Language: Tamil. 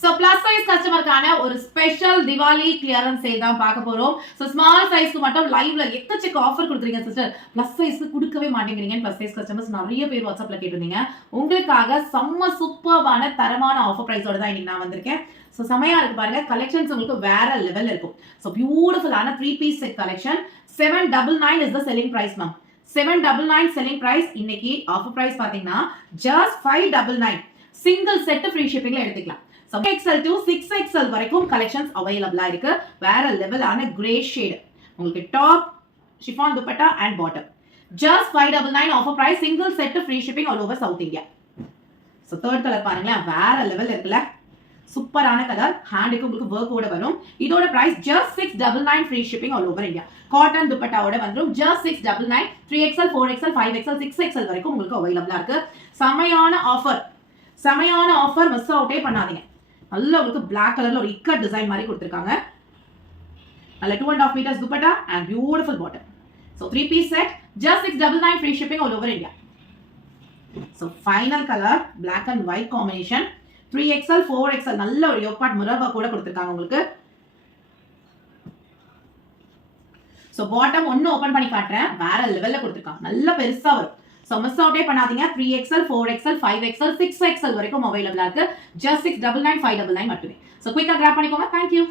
So plus size கஸ்டமருக்கான ஒரு ஸ்பெஷல் திவாலி கிளியரன்ஸ் சேல் தான் பார்க்க போறோம். So small sizeக்கு மட்டும் லைவ்ல எக்கச்சக்க ஆஃபர் கொடுக்குறீங்க சிஸ்டர். plus sizeக்கு கொடுக்கவே மாட்டேங்கிறீங்க. plus size கஸ்டமர்ஸ் நிறைய பேர் வாட்ஸ்அப்ல கேட்டிருந்தீங்க. உங்களுக்காக செம்ம சூப்பர்பான தரமான ஆஃபர் பிரைஸோட தான் இன்னைக்கு நான் வந்திருக்கேன். ஸோ செமையா இருக்கு பாருங்க. கலெக்ஷன்ஸ் உங்களுக்கு வேற லெவல் இருக்கும். ஸோ பியூட்டிஃபுல்லான 3 piece set collection 799 is the selling price ma'am. 799 selling price. இன்னைக்கு ஆஃபர் பிரைஸ் பாத்தீங்கன்னா just 599 சிங்கிள் செட் ஃப்ரீ ஷிப்பிங்ல எடுத்துக்கலாம். So XL to 6XL வரைக்கும் கலெக்ஷன்ஸ் அவைலபிளா இருக்கு. வேற லெவலான கிரே ஷேட். உங்களுக்கு top chiffon dupatta and bottom. Just 599 offer price, single set free shipping all over South India. So third color பாருங்களேன், வேற லெவல் இருக்குல்ல. சூப்பரான கலர். ஹேண்டுக்கு உங்களுக்கு வர்க் ஓட வரும். இதோட price just 699 free shipping all over India. Cotton துப்பட்டாவோட வந்துரும். just 699 3XL 4XL 5XL 6XL வரைக்கும் உங்களுக்கு அவைலபிளா இருக்கு. செமையான ஆஃபர் மிஸ் அவுட்டே பண்ணாதீங்க. நல்ல உங்களுக்கு black கலர்ல ஒரு இக்கட் டிசைன் மாதிரி கொடுத்திருக்காங்க. நல்ல 2.5 meters dupatta and beautiful bottom. So 3 piece set just 699 free shipping all over India. So final color black and white combination 3XL 4XL நல்ல ஒரு yoke part mirror work கூட கொடுத்திருக்காங்க உங்களுக்கு. So bottom ஒன்னு ஓபன் பண்ணி காட்டுறேன். வேற லெவல்ல கொடுத்திருக்காங்க. நல்ல பெருசா வரும். So miss outே பண்ணாதீங்க. 3XL 4XL 5XL 6XL வரைக்கும் அவைலபிளா இருக்கு. just 699 599 மட்டுமே. So quick grab பண்ணிக்கோங்க. Thank you.